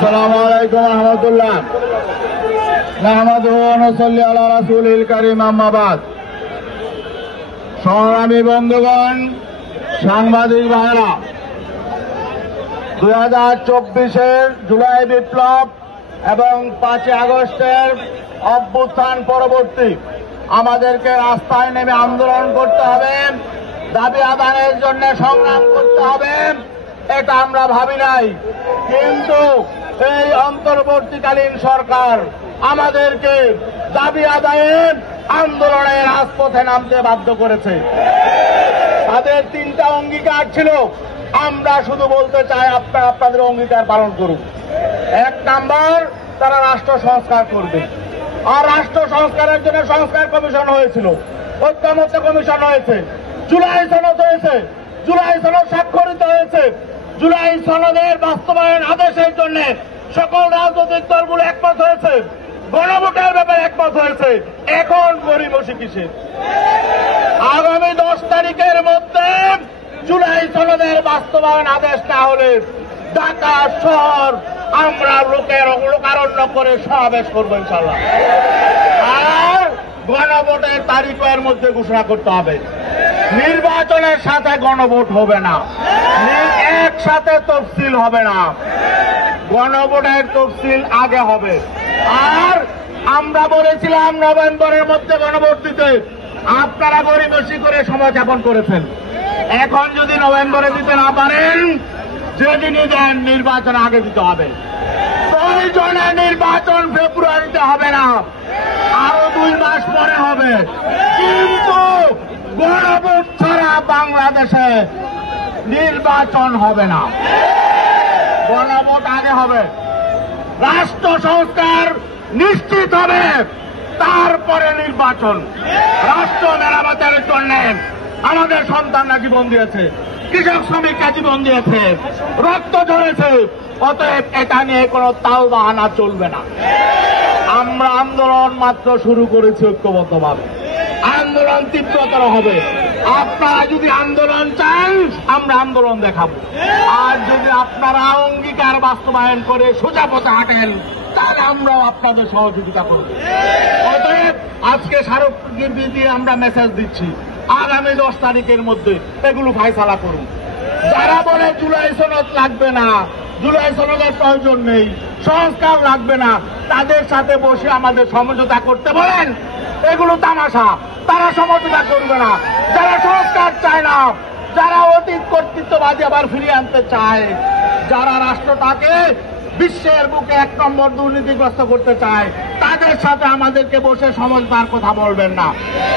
আসসালামু আলাইকুম রহমতুল্লাহ। নাহমাদুহু ওয়া নুসাল্লি আলা রাসূলিল কারীম, আম্মা বাদ। সংগ্রামী বন্ধুগণ, সাংবাদিক ভাইরা, 2024-এর জুলাই বিপ্লব এবং 5 আগস্টের অভ্যুত্থান পরবর্তী আমাদেরকে রাস্তায় নেমে আন্দোলন করতে হবে, দাবি আদায়ের জন্য সংগ্রাম করতে হবে, এটা আমরা ভাবি নাই। কিন্তু এই অন্তর্বর্তীকালীন সরকার আমাদেরকে দাবি আদায়ের আন্দোলনে রাজপথে নামতে বাধ্য করেছে। তাদের 3টা অঙ্গীকার ছিল, আমরা শুধু বলতে চাই আপনারা আপনাদের অঙ্গীকার পালন করুন। 1 নাম্বার, তারা রাষ্ট্র সংস্কার করবে। আর রাষ্ট্র সংস্কারের জন্য সংস্কার কমিশন হয়েছিল, ঐক্যমত্য কমিশন হয়েছে, জুলাই সনদ হয়েছে, জুলাই সনদ স্বাক্ষরিত হয়েছে। জুলাই সনদের বাস্তবায়ন আদেশের জন্য সকল রাজনৈতিক দলগুলো একমত হয়েছে, গণভোটের ব্যাপারে একমত হয়েছে। এখন গড়িমসি কিসে? আগামী 10 তারিখের মধ্যে জুলাই সনদের বাস্তবায়ন আদেশ না হলে ঢাকা শহর আমরা লোকারণ্য করে সমাবেশ করবো ইনশাল্লাহ। আর গণভোটের তারিখের মধ্যে ঘোষণা করতে হবে। নির্বাচনের সাথে গণভোট হবে না, একসাথে তফসিল হবে না, গণভোটের তফসিল আগে হবে। আর আমরা বলেছিলাম নভেম্বরের মধ্যে গণভোট দিতে, আপনারা গড়িমসি করে সময় যাপন করেছেন। এখন যদি নভেম্বরে দিতে না পারেন, যেদিনই দেন নির্বাচন আগে দিতে হবে। প্রয়োজনে নির্বাচন ফেব্রুয়ারিতে হবে না, আরো 2 মাস পরে হবে। কিন্তু গণভোট ছাড়া বাংলাদেশে নির্বাচন হবে না, গণভোট আগে হবে। রাষ্ট্র সংস্কার নিশ্চিত হবে, তারপরে নির্বাচন। রাষ্ট্র মেরামতের জন্য আমাদের সন্তানরা জীবন দিয়েছে, কৃষক শ্রমিকরা জীবন দিয়েছে, রক্ত ঝরেছে। অতএব এটা নিয়ে কোনো তাল বাহানা চলবে না। আমরা আন্দোলন মাত্র শুরু করেছি ঐক্যবদ্ধভাবে, আন্দোলন তীব্রতর হবে। আপনারা যদি আন্দোলন চান, আমরা আন্দোলন দেখাবো। আর যদি আপনারা অঙ্গীকার বাস্তবায়ন করে সোজা পথে হাঁটেন, তাহলে আমরাও আপনাদের সহযোগিতা করব। অতএব আজকে স্মারকলিপি দিয়ে আমরা মেসেজ দিচ্ছি, আগামী 10 তারিখের মধ্যে এগুলো ফায়সালা করুন। যারা বলে জুলাই সনদ লাগবে না, জুলাই সনদের প্রয়োজন নেই, সংস্কার লাগবে না, তাদের সাথে বসে আমাদের সমঝোতা করতে বলেন। এগুলো তামাশা, তারা সমঝোতা করবে না। যারা সংস্কার চায় না, যারা অতীত কর্তৃত্ববাদী আবার ফিরিয়ে আনতে চায়, যারা রাষ্ট্রটাকে বিশ্বের বুকে 1 নম্বর দুর্নীতিগ্রস্ত করতে চায়, তাদের সাথে আমাদেরকে বসে সমঝোতার কথা বলবেন না।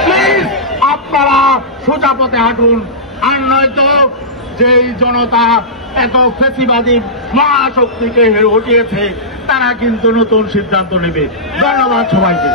প্লিজ আপনারা সোজা পথে হাঁটুন। আর নয়তো যেই জনতা এত ফেসিবাদী মহাশক্তিকে হটিয়েছে, তারা কিন্তু নতুন সিদ্ধান্ত নেবে। ধন্যবাদ সবাইকে।